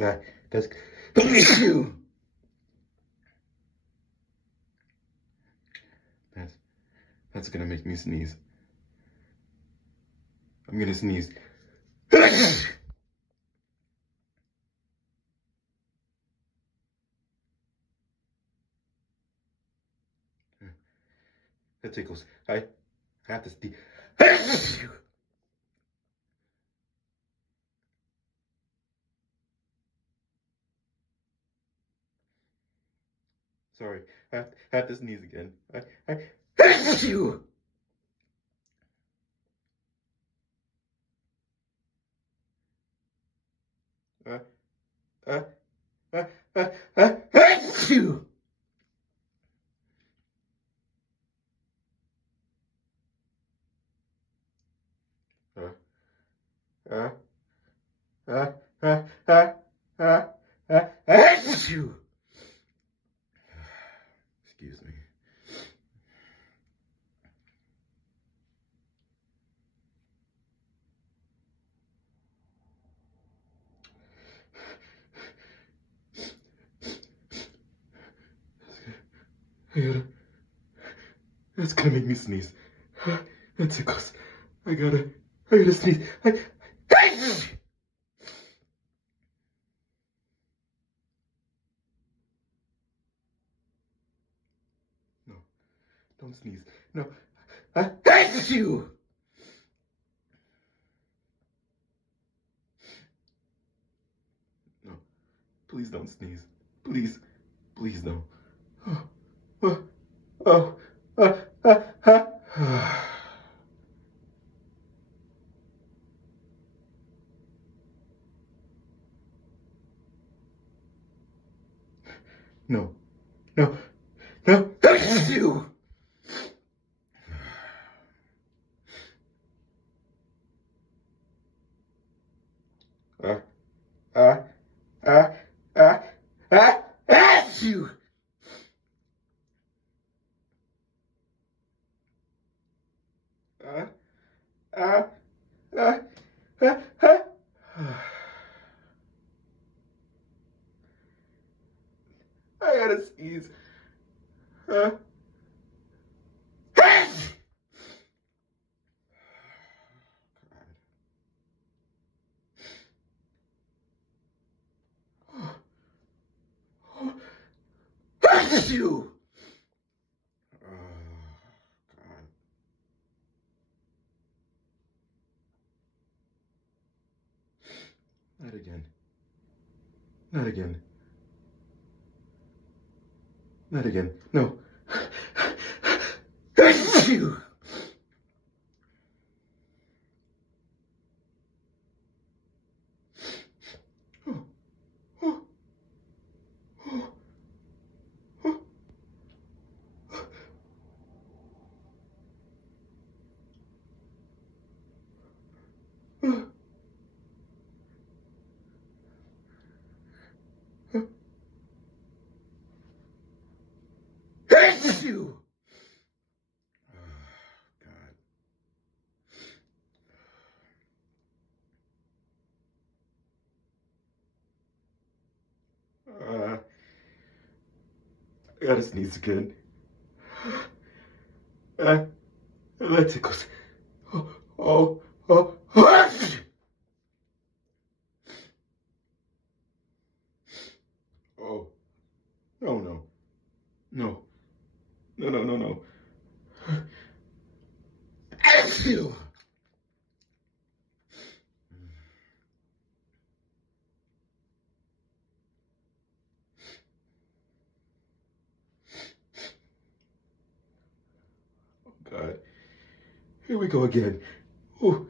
That's that's that's gonna make me sneeze. I'm gonna sneeze. That tickles. I have to sneeze. Sorry, I have to sneeze again. You. Uh, uh, uh, you. Uh, uh, uh, uh, uh, uh, you. Excuse me. That's gonna make me sneeze. That tickles. I gotta sneeze. No, don't sneeze. No, I hate you. No, please don't sneeze. Please, please don't. Oh, oh, oh, no, no, no, you. Uh, uh, uh, uh, you. Uh, uh, uh, uh, uh. I gotta sneeze. God. You. God. Not again. Not again. Not again. No. You. Oh, oh, oh, oh. You. God. I gotta sneeze again. That tickles. Oh, oh, oh. Oh, no, no, no, no, no, no, no. You. God. Here we go again. Oh.